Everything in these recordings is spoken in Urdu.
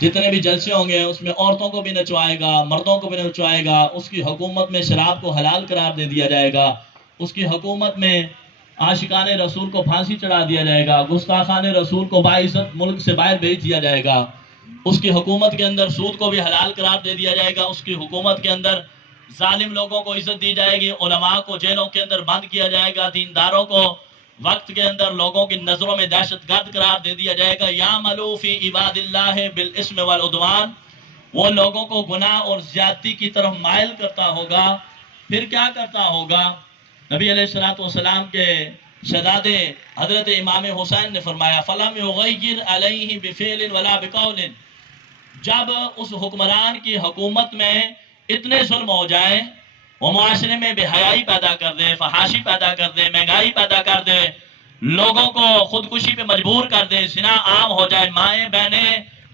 جتنے بھی جلسے ہوں گے اس میں عورتوں کو بھی نچوائے گا، مردوں کو بھی نچوائے گا، اس کی حکومت میں شراب کو حلال قرار دے دیا جائے گا، اس کی حکومت میں عاشقان رسول کو پھانسی چڑھا دیا جائے گا، گستاخان رسول کو باعزت ملک سے باہر بھیج دیا جائے گا، اس کی حکومت کے اندر سود کو بھی حلال قرار دے دیا جائے گا، اس کی حکومت کے اندر ظالم لوگوں کو عزت دی جائے گی، علماء کو جیلوں کے اندر بند کیا جائے گا، دینداروں کو وقت کے اندر لوگوں کی نظروں میں دہشت گرد قرار دے دیا جائے گا۔ یعملوا فی عباد اللہ بالاسم والعدوان، وہ لوگوں کو گناہ اور زیادتی کی طرف مائل کرتا ہوگا۔ پھر کیا کرتا ہوگا؟ نبی علیہ الصلوۃ والسلام کے شہزادے حضرت امام حسین نے فرمایا فَلَمْ يُغَيِّرْ عَلَيْهِ بِفِعْلٍ وَلَا بِقَوْلٍ، جب اس حکمران کی حکومت میں اتنے ظلم ہو جائیں، وہ معاشرے میں بے حیائی پیدا کر دے، فحاشی پیدا کر دے، مہنگائی پیدا کر دے، لوگوں کو خودکشی پہ مجبور کر دے، زنا عام ہو جائے، مائیں بہنیں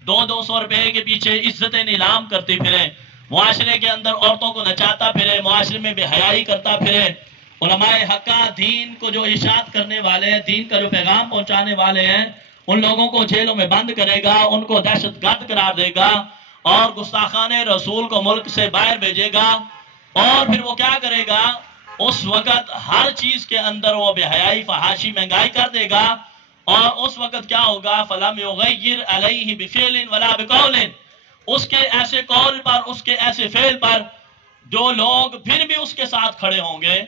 200 روپے کے پیچھے عزت نیلام کرتی پھرے، معاشرے کے اندر عورتوں کو نچاتا پھرے، معاشرے میں بے حیائی کرتا پھرے، علماء حقہ دین کو جو ارشاد کرنے والے ہیں، دین کا جو پیغام پہنچانے والے ہیں، ان لوگوں کو جیلوں میں بند کرے گا، ان کو دہشت گرد قرار دے گا اور گستاخان رسول کو ملک سے باہر بھیجے گا۔ اور پھر وہ کیا کرے گا؟ اس وقت ہر چیز کے اندر وہ بے حیائی، فحاشی، مہنگائی کر دے گا، اور اس وقت کیا ہوگا؟ فَلَمْ يُغَيِّرْ عَلَيْهِ بِفِعْلٍ وَلَا بِقَوْلٍ، اس کے ایسے قول پر، اس کے ایسے فعل پر جو لوگ پھر بھی اس کے ساتھ کھڑے ہوں گے،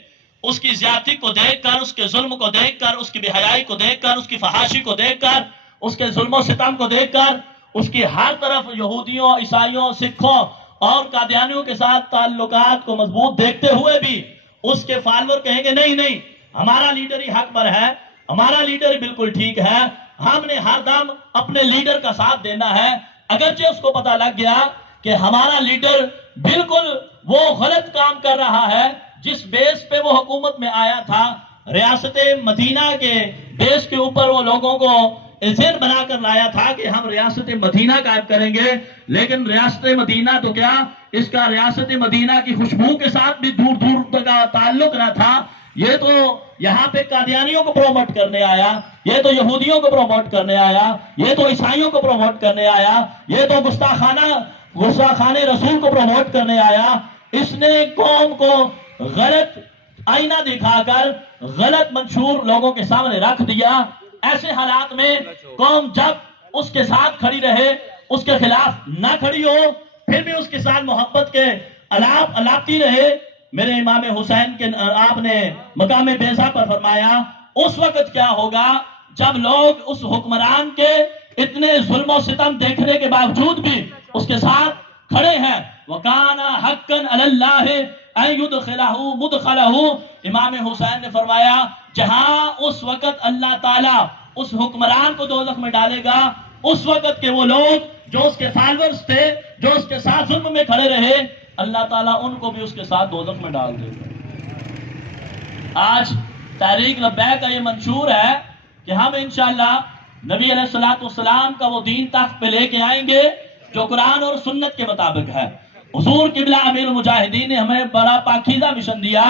اس کی زیادتی کو دیکھ کر، اس کے ظلم کو دیکھ کر، اس کی بے حیائی کو دیکھ کر، اس کی فحاشی کو دیکھ کر، اس کے ظلم و ستم کو دیکھ کر، اس کی ہر طرف یہودیوں، عیسائیوں، سکھوں اور قادیانیوں کے ساتھ تعلقات کو مضبوط دیکھتے ہوئے بھی اس کے فالور کہیں گے نہیں نہیں، ہمارا لیڈر ہی حق پر ہے، ہمارا لیڈر ہی بالکل ٹھیک ہے، ہم نے ہر دم اپنے لیڈر کا ساتھ دینا ہے، اگرچہ اس کو پتا لگ گیا کہ ہمارا لیڈر بالکل وہ غلط کام کر رہا ہے جس بیس پہ وہ حکومت میں آیا تھا، ریاست مدینہ کے بیس کے اوپر وہ لوگوں کو ذہن بنا کر لایا تھا کہ ہم ریاست مدینہ قائم کریں گے، لیکن ریاست مدینہ تو کیا، اس کا ریاست مدینہ کی خوشبو کے ساتھ بھی دور دور تک تعلق نہ تھا، یہ تو یہاں پہ قادیانیوں کو پروموٹ کرنے آیا، یہ تو یہودیوں کو پروموٹ کرنے آیا، یہ تو عیسائیوں کو پروموٹ کرنے آیا، یہ تو گستاخان رسول کو پروموٹ کرنے آیا۔ اس نے قوم کو غلط آئینہ دکھا کر غلط منشور لوگوں کے سامنے رکھ دیا۔ ایسے حالات میں قوم جب اس کے ساتھ کھڑی رہے، اس کے خلاف نہ کھڑی ہو، پھر بھی اس کے ساتھ محبت کے الاپ الاپتی رہے، میرے امام حسین کے آپ نے مقام بیضا پر فرمایا اس وقت کیا ہوگا جب لوگ اس حکمران کے اتنے ظلم و ستم دیکھنے کے باوجود بھی اس کے ساتھ کھڑے ہیں۔ وَكَانَ حَقًّا عَلَى اللَّهِ أَن يُدْخِلَهُ مُدْخَلَهُ، امام حسین نے فرمایا جہاں اس وقت اللہ تعالیٰ اس حکمران کو دوزخ میں ڈالے گا، اس وقت کے وہ لوگ جو اس کے فالورز تھے، جو اس کے ساتھ ظلم میں کھڑے رہے، اللہ تعالیٰ ان کو بھی اس کے ساتھ دوزخ میں ڈال دے گا۔ آج تحریک لبیک کا یہ منشور ہے کہ ہم انشاءاللہ نبی علیہ السلام کا وہ دین تخت پہ لے کے آئیں گے جو قرآن اور سنت کے مطابق ہے۔ حضور قبلہ امیر المجاہدین نے ہمیں بڑا پاکیزہ مشن دیا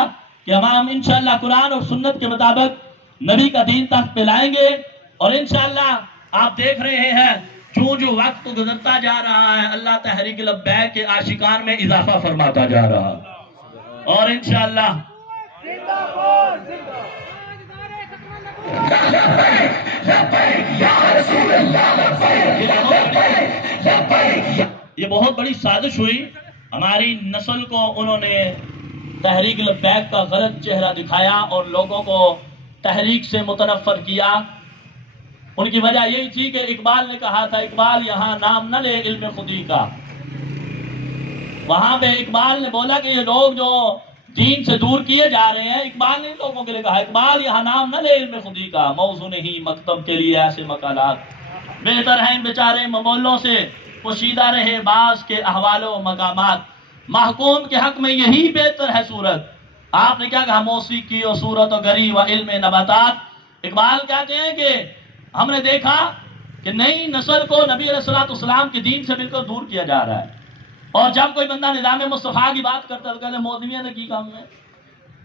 کہ ہم انشاءاللہ قرآن اور سنت کے مطابق نبی کا دین تخت پہ لائیں گے، اور انشاءاللہ آپ دیکھ رہے ہیں جو وقت گزرتا جا رہا ہے اللہ تحریک لبیک کے عاشقان میں اضافہ فرماتا جا رہا ہے، اور انشاءاللہ یہ بہت بڑی سازش ہوئی، ہماری نسل کو انہوں نے تحریک لبیک کا غلط چہرہ دکھایا اور لوگوں کو تحریک سے متنفر کیا۔ ان کی وجہ یہی تھی کہ اقبال نے کہا تھا اقبال یہاں نام نہ لے علم خودی کا، وہاں پہ اقبال نے بولا کہ یہ لوگ جو دین سے دور کیے جا رہے ہیں، اقبال نے لوگوں کے لیے کہا اقبال یہاں نام نہ لے علم خودی کا، موضوع نہیں مکتب کے لیے ایسے مقالات، بہتر ہیں ان بیچارے ممولوں سے پوشیدہ رہے بعض کے احوال و مقامات، محکوم کے حق میں یہی بہتر ہے صورت۔ آپ نے کیا کہا؟ موسیقی و صورت و گری و علم نباتات۔ اقبال کہتے ہیں کہ ہم نے دیکھا کہ نئی نسل کو نبی علیہ السلام کے دین سے بالکل دور کیا جا رہا ہے، اور جب کوئی بندہ نظام مصطفیٰ کی بات کرتا ہے تو کہتے ہیں مولویوں نے کی کام ہے،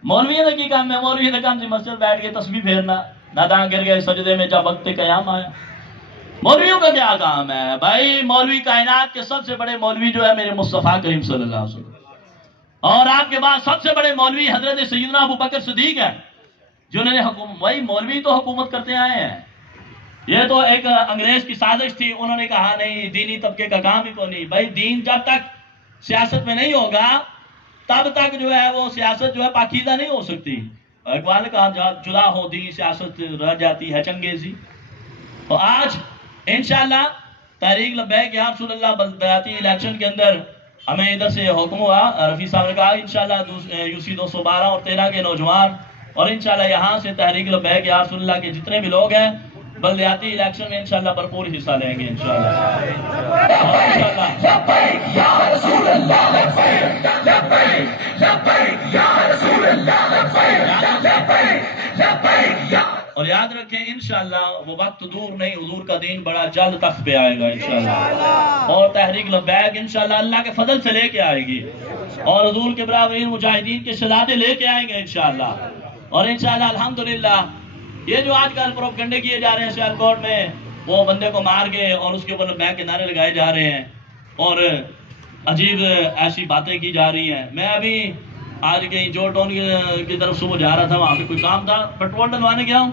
مولویوں نے کی کام ہے، مولوی نے کام سے مسجد بیٹھ کے تسبیح پھیرنا، ناداں گر گئے سجدے میں جب وقت قیام آیا۔ مولویوں کا کیا کام ہے بھائی؟ مولوی کائنات کے سب سے بڑے مولوی جو ہے میرے مصطفیٰ کریم صلی اللہ علیہ وسلم، اور آپ کے بعد سب سے بڑے مولوی حضرت سیدنا ابو بکر صدیق ہے، جنہوں نے حکومت، بھائی مولوی تو حکومت کرتے آئے ہیں، یہ تو ایک انگریز کی سازش تھی، انہوں نے کہا نہیں دینی طبقے کا کام ہی کو نہیں، بھائی دین جب تک سیاست میں نہیں ہوگا تب تک جو ہے وہ سیاست جو ہے پاکیزہ نہیں ہو سکتی۔ اقبال نے کہا جدا ہو دین سیاست رہ جاتی ہے چنگیزی۔ تو آج انشاءاللہ تحریک لبیک یا رسول اللہ بلدیاتی الیکشن کے اندر ہمیں ادھر سے حکم ہوا، رفیع صاحب نے کہا انشاءاللہ یوسی 212 اور 13 کے نوجوان اور انشاءاللہ یہاں سے تحریک لبیک یا رسول اللہ کے جتنے بھی لوگ ہیں بلدیاتی الیکشن میں انشاءاللہ بھرپور حصہ لیں گے اور یاد رکھیں انشاءاللہ وہ وقت دور نہیں، حضور کا دین بڑا جلد تخت پہ آئے گا انشاءاللہ، اور تحریک لبیک انشاءاللہ اللہ کے فضل سے لے کے آئے گی، اور حضور کے برابر مجاہدین کے شہادے لے کے آئیں گے انشاءاللہ، اور انشاءاللہ الحمدللہ یہ جو آج کل پروپیگنڈے کیے جا رہے ہیں سیالکوٹ میں، وہ بندے کو مار گئے اور اس کے اوپر لبیک کے نعرے لگائے جا رہے ہیں اور عجیب ایسی باتیں کی جا رہی ہیں۔ میں ابھی آج کہیں جو ٹون کی طرف صبح جا رہا تھا، وہاں پہ کوئی کام تھا، پیٹرول ڈلوانے گیا ہوں،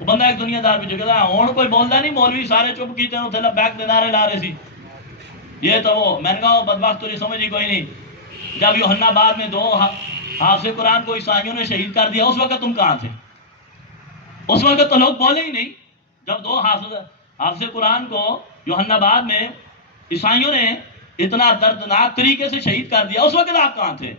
وہ بندہ ایک دنیا دار بھی جو کہتا ہے ہون کوئی بولتا نہیں، مولوی سارے چپ کیتے ہیں، اتنے لبیک کے نعرے لا رہے سی، یہ تو وہ میں نے کہا بدبخت تو نہیں سمجھی کوئی نہیں، جب یوحنا آباد میں 2 حافظ قرآن کو عیسائیوں نے شہید کر دیا، اس وقت تم کہاں تھے؟ اس وقت تو لوگ بولے ہی نہیں، جب 2 حافظ قرآن کو یوحنا آباد میں عیسائیوں نے اتنا دردناک طریقے سے شہید کر دیا، اس وقت آپ کہاں تھے؟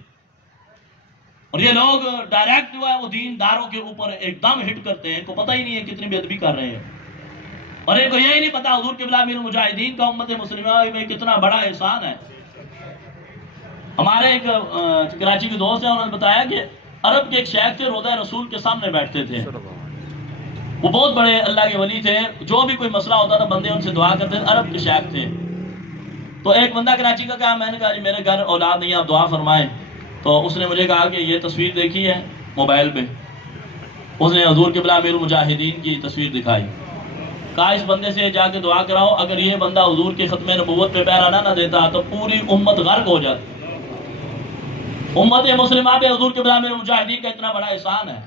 اور یہ لوگ ڈائریکٹ جو ہے وہ دین داروں کے اوپر ایک دم ہٹ کرتے ہیں، ان کو پتہ ہی نہیں ہے کتنی بے ادبی کر رہے ہیں، اور ان کو یہی نہیں پتا حضور قبلہ امیر المجاہدین کا امت مسلمہ میں کتنا بڑا احسان ہے۔ ہمارے ایک کراچی کے دوست ہیں، انہوں نے بتایا کہ عرب کے ایک شیخ تھے، روضہ رسول کے سامنے بیٹھتے تھے، وہ بہت بڑے اللہ کے ولی تھے، جو بھی کوئی مسئلہ ہوتا تھا بندے ان سے دعا کرتے تھے، عرب کے شیخ تھے۔ تو ایک بندہ کراچی کا کہا، میں نے کہا جی میرے گھر اولاد نہیں، آپ دعا فرمائیں، تو اس نے مجھے کہا کہ یہ تصویر دیکھی ہے موبائل پہ، اس نے حضور قبلہ امیر المجاہدین کی تصویر دکھائی، کہا اس بندے سے جا کے دعا کراؤ، اگر یہ بندہ حضور کے ختم نبوت پہ پیرا نہ دیتا تو پوری امت غرق ہو جاتی۔ امت مسلمہ پہ حضور قبلہ امیر المجاہدین کا اتنا بڑا احسان ہے،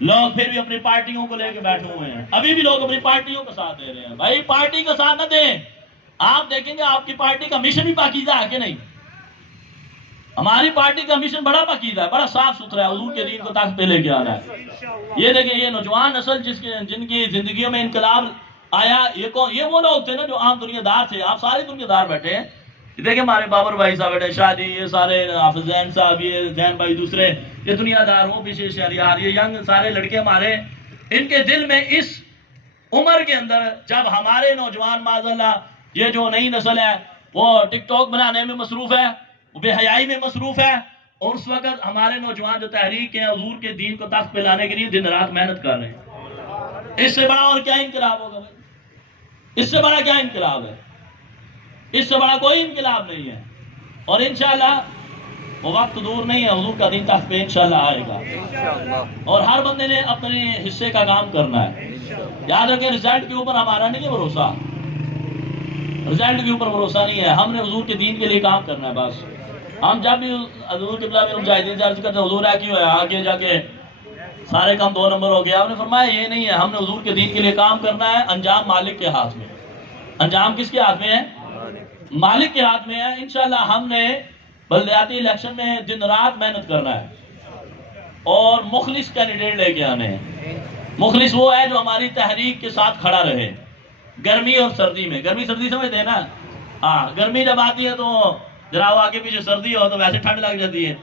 لوگ پھر بھی اپنی پارٹیوں کو لے کے بیٹھے ہوئے ہیں، ابھی بھی لوگ اپنی پارٹیوں کا ساتھ دے رہے ہیں۔ بھائی پارٹی کا ساتھ نہ دیں، آپ دیکھیں گے آپ کی پارٹی کا مشن ہی پاکیزہ ہے کہ نہیں؟ ہماری پارٹی کا مشن بڑا پاکیزہ ہے، بڑا صاف ستھرا ہے، حضور کے دین کو تخت پہ لے کے آنا ہے۔ یہ دیکھیں یہ نوجوان نسل جن کی زندگیوں میں انقلاب آیا، یہ وہ لوگ تھے نا جو عام دنیا دار تھے، آپ سارے دنیا دار بیٹھے ہیں، دیکھیں ہمارے بابر بھائی صاحب بیٹھے، شادی، یہ سارے حافظ زین صاحب، یہ زین بھائی دوسرے، یہ دنیا دار، وہ پیچھے شہریار، یہ ینگ سارے لڑکے ہمارے، ان کے دل میں اس عمر کے اندر جب ہمارے نوجوان معاذاللہ یہ جو نئی نسل ہے وہ ٹک ٹاک بنانے میں مصروف ہے، وہ بے حیائی میں مصروف ہے، اور اس وقت ہمارے نوجوان جو تحریک ہیں حضور کے دین کو تخت پہ لانے کے لیے دن رات محنت کر رہے ہیں، اس سے بڑا اور کیا انقلاب ہوگا بھائی؟ اس سے بڑا کیا انقلاب ہے؟ اس سے بڑا کوئی انقلاب نہیں ہے، اور انشاءاللہ وہ وقت دور نہیں ہے، حضور کا دین تخت پہ انشاءاللہ آئے گا، اور ہر بندے نے اپنے حصے کا کام کرنا ہے۔ یاد رکھیں رزلٹ کے اوپر ہمارا نہیں ہے بھروسہ، رزلٹ کے اوپر بھروسہ نہیں ہے، ہم نے حضور کے دین کے لیے کام کرنا ہے بس۔ ہم جب بھی حضور قبلہ امیر المجاہدین سے عرض کرتے ہیں حضور ہے کیوں ہے آگے جا کے سارے کام 2 نمبر ہو گیا، آپ نے فرمایا یہ نہیں ہے، ہم نے حضور کے دین کے لیے کام کرنا ہے، انجام مالک کے ہاتھ میں۔ انجام کس کے ہاتھ میں ہے؟ مالک کے ہاتھ میں ہے۔ انشاءاللہ ہم نے بلدیاتی الیکشن میں دن رات محنت کرنا ہے اور مخلص کینڈیڈیٹ لے کے آنے ہیں۔ مخلص وہ ہے جو ہماری تحریک کے ساتھ کھڑا رہے، گرمی اور سردی میں۔ گرمی سردی سمجھتے ہیں نا؟ ہاں، گرمی جب آتی ہے تو ذرا آگے پیچھے سردی ہو تو ویسے ٹھنڈ لگ جاتی ہے،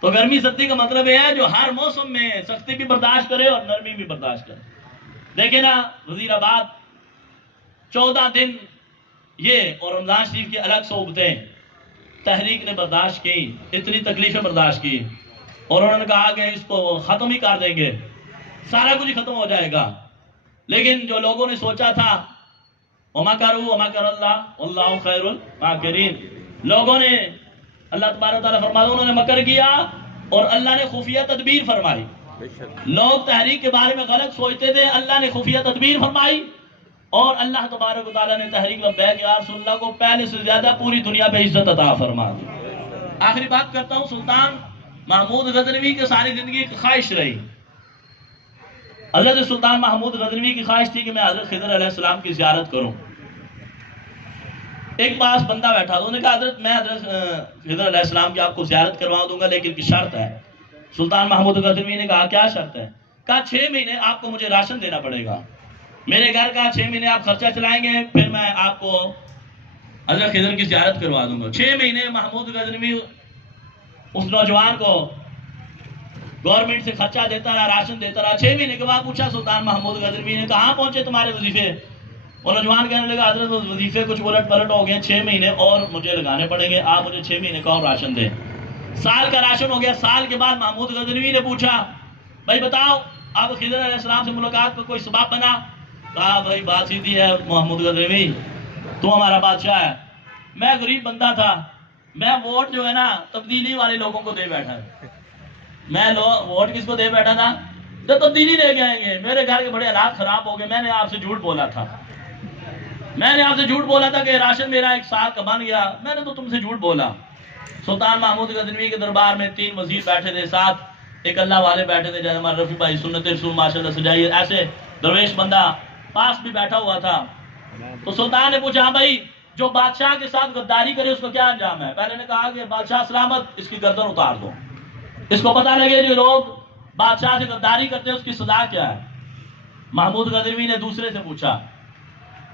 تو گرمی سردی کا مطلب یہ ہے جو ہر موسم میں سختی بھی برداشت کرے اور نرمی بھی برداشت کرے۔ دیکھیں نا وزیر آباد 14 دن یہ اور رمضان شریف کی الگ صحبتیں تحریک نے برداشت کی، اتنی تکلیفیں برداشت کی، اور انہوں نے کہا کہ اس کو ختم ہی کر دیں گے، سارا کچھ ختم ہو جائے گا۔ لیکن جو لوگوں نے سوچا تھا وَمَكَرُوا وَمَكَرَ اللَّهُ وَاللَّهُ خَيْرُ الْمَاكِرِينَ، لوگوں نے اللہ تبارک و تعالیٰ فرماتا انہوں نے مکر کیا اور اللہ نے خفیہ تدبیر فرمائی۔ لوگ تحریک کے بارے میں غلط سوچتے تھے، اللہ نے خفیہ تدبیر فرمائی اور اللہ تبارک و تعالیٰ نے تحریک لبیک یا رسول اللہ کو پہلے سے زیادہ پوری دنیا پہ عزت عطا فرما دی۔ آخری بات کرتا ہوں، سلطان محمود غزنوی کی ساری زندگی کی خواہش رہی، حضرت سلطان محمود غزنوی کی خواہش تھی کہ میں حضرت خضر علیہ السلام کی زیارت کروں۔ ایک پاس بندہ بیٹھا، انہوں نے کہا حضرت میں حضرت خضر علیہ السلام کی آپ کو زیارت کروا دوں گا، لیکن کی شرط ہے۔ سلطان محمود غزنوی نے کہا کیا شرط ہے؟ کہا 6 مہینے آپ کو مجھے راشن دینا پڑے گا، میرے گھر کا 6 مہینے آپ خرچہ چلائیں گے، پھر میں آپ کو حضرت خضر کی زیارت کروا دوں گا۔ 6 مہینے محمود غزنوی اس نوجوان کو گورنمنٹ سے خرچہ دیتا رہا، راشن دیتا رہا۔ 6 مہینے کے بعد پوچھا سلطان محمود غزنوی نے، کہاں پہنچے تمہارے وظیفے؟ وہ نوجوان کہنے لگا حضرت وظیفے کچھ الٹ پلٹ ہو گئے، 6 مہینے اور مجھے لگانے پڑیں گے، آپ مجھے 6 مہینے کا اور راشن دیں۔ سال کا راشن ہو گیا۔ سال کے بعد محمود غزنوی نے پوچھا بھائی بتاؤ آپ خضر علیہ السلام سے ملاقات کا کوئی سبب بنا؟ کہا بھائی بات سیدھی ہے محمود غزنوی، تو ہمارا بادشاہ ہے، میں غریب بندہ تھا، میں ووٹ جو ہے نا تبدیلی والے لوگوں کو دے بیٹھا، میں ووٹ کس کو دے بیٹھا تھا؟ جو تبدیلی لے کے آئیں گے۔ میرے گھر کے بڑے حالات خراب ہو گئے، میں نے آپ سے جھوٹ بولا تھا، کہ راشن میرا 1 سال کا بن گیا، میں نے تو تم سے جھوٹ بولا۔ سلطان محمود غزنوی کے دربار میں 3 وزیر بیٹھے تھے، ساتھ ایک اللہ والے بیٹھے تھے جیسے ہمارے رفیع بھائی سنت رسول ماشاءاللہ سجائی، ایسے درویش بندہ پاس بھی بیٹھا ہوا تھا۔ تو سلطان نے پوچھا ہاں بھائی جو بادشاہ کے ساتھ غداری کرے اس کو کیا انجام ہے؟ پہلے نے کہا کہ بادشاہ سلامت، اس کی گردن اتار دو، اس کو پتہ لگے جو لوگ بادشاہ سے غداری کرتے ہیں اس کی سزا کیا ہے۔ محمود غزنوی نے دوسرے سے پوچھا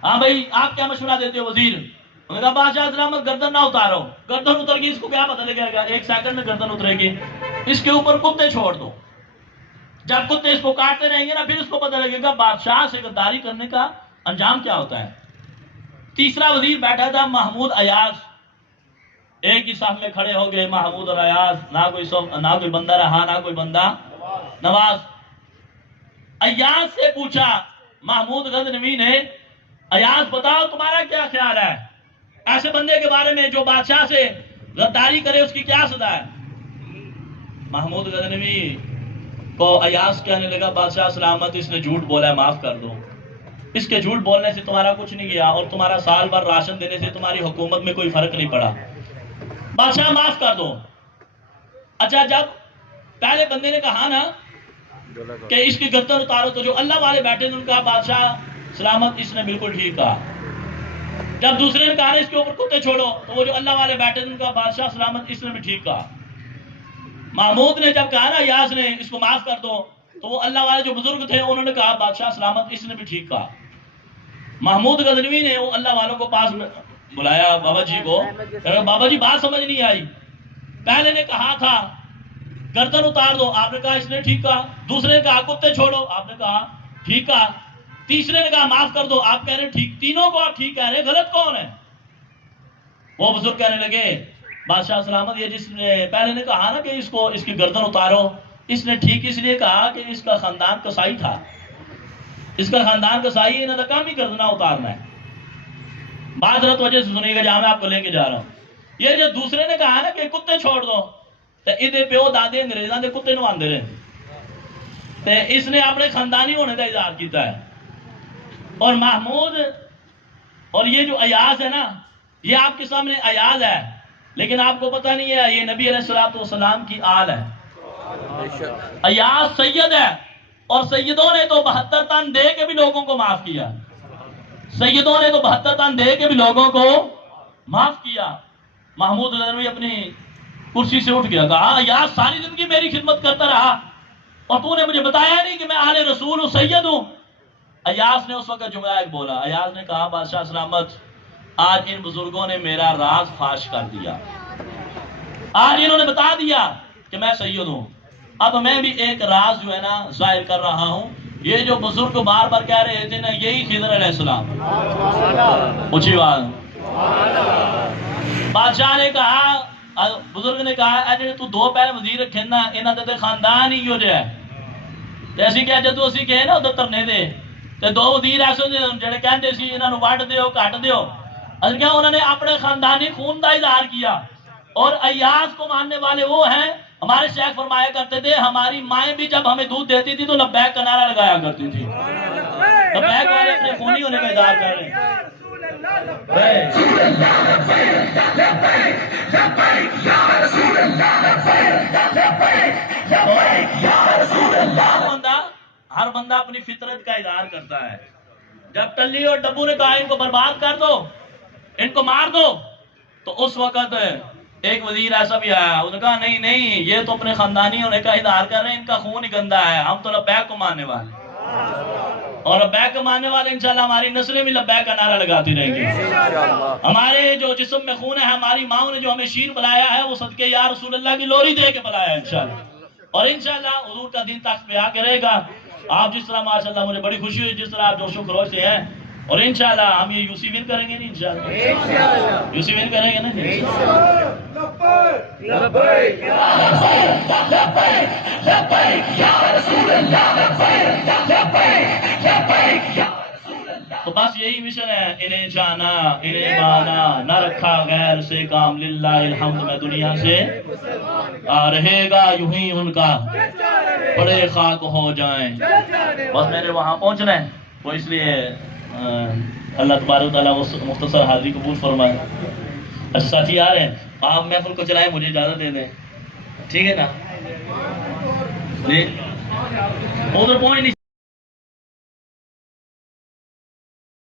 ہاں بھائی آپ کیا مشورہ دیتے ہو وزیر؟ انہوں نے کہا بادشاہ سلامت گردن نہ اتارو، گردن اتر گئی اس کو کیا پتہ لگے گا، 1 سیکنڈ میں گردن اترے گی، اس کے اوپر کتے چھوڑ دو، جب کتے اس کو کاٹتے رہیں گے نا پھر اس کو پتہ لگے گا بادشاہ سے غداری کرنے کا انجام کیا ہوتا ہے۔ تیسرا وزیر بیٹھا تھا محمود ایاز، ایک ہی صف میں کھڑے ہو گئے محمود اور ایاز، نہ کوئی بندہ رہا نہ کوئی بندہ نواز۔ ایاز سے پوچھا محمود غزنوی نے ایاز بتاؤ تمہارا کیا خیال ہے، ایسے بندے کے بارے میں جو بادشاہ سے غداری کرے اس کی کیا سزا ہے؟ محمود غزنوی کو ایاز کہنے لگا بادشاہ سلامت اس نے جھوٹ بولا ہے، معاف کر دو، اس کے جھوٹ بولنے سے تمہارا کچھ نہیں گیا اور تمہارا سال بھر راشن دینے سے تمہاری حکومت میں کوئی فرق نہیں پڑا، بادشاہ معاف کر دو۔ اچھا جب پہلے بندے نے کہا نا کہ اس کی گردن اتارو تو جو اللہ والے بیٹھے نے ان کا بادشاہ سلامت اس نے بالکل ٹھیک کہا۔ جب دوسرے نے کہا اس کے اوپر کتے چھوڑو تو وہ جو اللہ والے بیٹھے ان کا بادشاہ سلامت اس نے بھی ٹھیک کہا۔ محمود نے جب کہا نا یاس نے اس کو معاف کر دو تو وہ اللہ والے جو بزرگ تھے انہوں نے کہا بادشاہ سلامت اس نے بھی ٹھیک کہا۔ محمود غزنوی نے وہ اللہ والوں کو پاس بلایا بابا جی کو، بابا جی بات سمجھ نہیں آئی، پہلے نے کہا تھا گردن اتار دو، آپ نے کہا اس نے ٹھیک کہا، دوسرے نے کہا کتے چھوڑو، آپ نے کہا ٹھیک کہا، تیسرے نے کہا معاف کر دو، آپ کہہ رہے ٹھیک، تینوں کو آپ ٹھیک کہہ رہے، غلط کون ہے؟ وہ بزرگ کہنے لگے بادشاہ سلامت یہ جس نے پہلے نے کہا نا کہ اس کی گردن اتارو، اس نے ٹھیک اس لیے کہا کہ اس کا خاندان کسائی تھا، اس کا خاندان کسائی ہے، انہوں نے کام ہی گردنہ اتارنا ہے۔ بات رت وجہ سے سنیے گا جہاں میں آپ کو لے کے جا رہا ہوں۔ یہ جو دوسرے نے کہا نا کہ کتے چھوڑ دو تو ادھے پیو دادے انگریزاں دے کتے نو آندے رہے تو اس نے اپنے خاندانی ہونے کا اظہار کیتا ہے۔ اور محمود اور یہ جو ایاز ہے نا یہ آپ کے سامنے ایاز ہے لیکن آپ کو پتہ نہیں ہے یہ نبی علیہ السلام کی آل ہے۔ ایاز سید ہے اور سیدوں نے تو 72 تن دے کے بھی لوگوں کو معاف کیا، سیدوں نے تو 72 تن دے کے بھی لوگوں کو معاف کیا۔ محمود غزنوی اپنی کرسی سے اٹھ گیا، کہا ایاز ساری زندگی میری خدمت کرتا رہا اور تو نے مجھے بتایا نہیں کہ میں آل رسول ہوں، سید ہوں۔ ایاز نے اس وقت جملہ ایک بولا، ایاز نے کہا بادشاہ سلامت آج ان بزرگوں نے میرا راز فاش کر دیا، آج انہوں نے بتا دیا کہ میں سید ہوں، اب میں بھی ایک راز جو ہے نا ظاہر کر رہا ہوں۔ یہ جو بزرگ بار بار کہہ رہے تھے نا یہی خضر علیہ السلام، اونچی بات۔ بادشاہ نے کہا، بزرگ نے کہا اے جڑے تو 2 پہلے وزیر رکھے نا انہاں دے خاندان ہی ہو جائے جیسی کہ جدو اسی کہے نا ادھر ترنے دے تے 2 وزیر ایسے جڑے کہندے سی انہاں نو وڈ دیو کٹ دیو، اصل کیا انہوں نے اپنے خاندانی خون کا اظہار کیا۔ اور ایاز کو ماننے والے وہ ہیں، ہمارے شیخ فرمایا کرتے تھے ہماری مائیں بھی جب ہمیں دودھ دیتی تھی تو لبیک کا نعرہ لگایا کرتی تھی۔ لبیک والے اپنے خونی ہونے کا اظہار کر رہے ہیں. ہر بندہ اپنی فطرت کا اظہار کرتا ہے. جب ٹلی اور ڈبو نے کہا ان کو برباد کر دو، ان کو مار دو، تو اس وقت ایک وزیر ایسا بھی آیا، اس نے کہا نہیں نہیں، یہ تو اپنے خاندانی ہونے کا اظہار کر رہے ہیں، ان کا خون ہی گندا ہے، ہم تو لبیک کو ماننے والے، اور لبیک کو ماننے والے انشاءاللہ ہماری نسلیں بھی لبیک کا نعرہ لگاتی رہیں گی. ہمارے جو جسم میں خون ہے، ہماری ماں نے جو ہمیں شیر بلایا ہے، وہ صدقے یا رسول اللہ کی لوری دے کے بلایا ہے انشاءاللہ. اور انشاءاللہ حضور کا دین تخت پہ آ کے رہے گا. آپ جس طرح ماشاءاللہ مجھے بڑی خوشی ہوئی جس طرح آپ جوش و خروش سے ہیں، اور انشاءاللہ ہم یہ یوسی ون کریں گے. نہیں انشاءاللہ یوسی ون کریں گے نا. تو بس یہی مشن ہے. انہیں جانا انہیں مانا، نہ رکھا غیر سے کام، للہ الحمد میں دنیا سے رہے گا یوں ہی ان کا بڑے خاک ہو جائیں. بس میں نے وہاں پہنچنا ہے، وہ اس لیے اللہ تبارک و تعالیٰ وہ مختصر حاضری قبول فرمائے. اچھا ساتھی آ رہے ہیں، آپ محفل کو چلائیں، مجھے اجازت دے دیں، ٹھیک ہے نا؟ ادھر پوائنٹ نہیں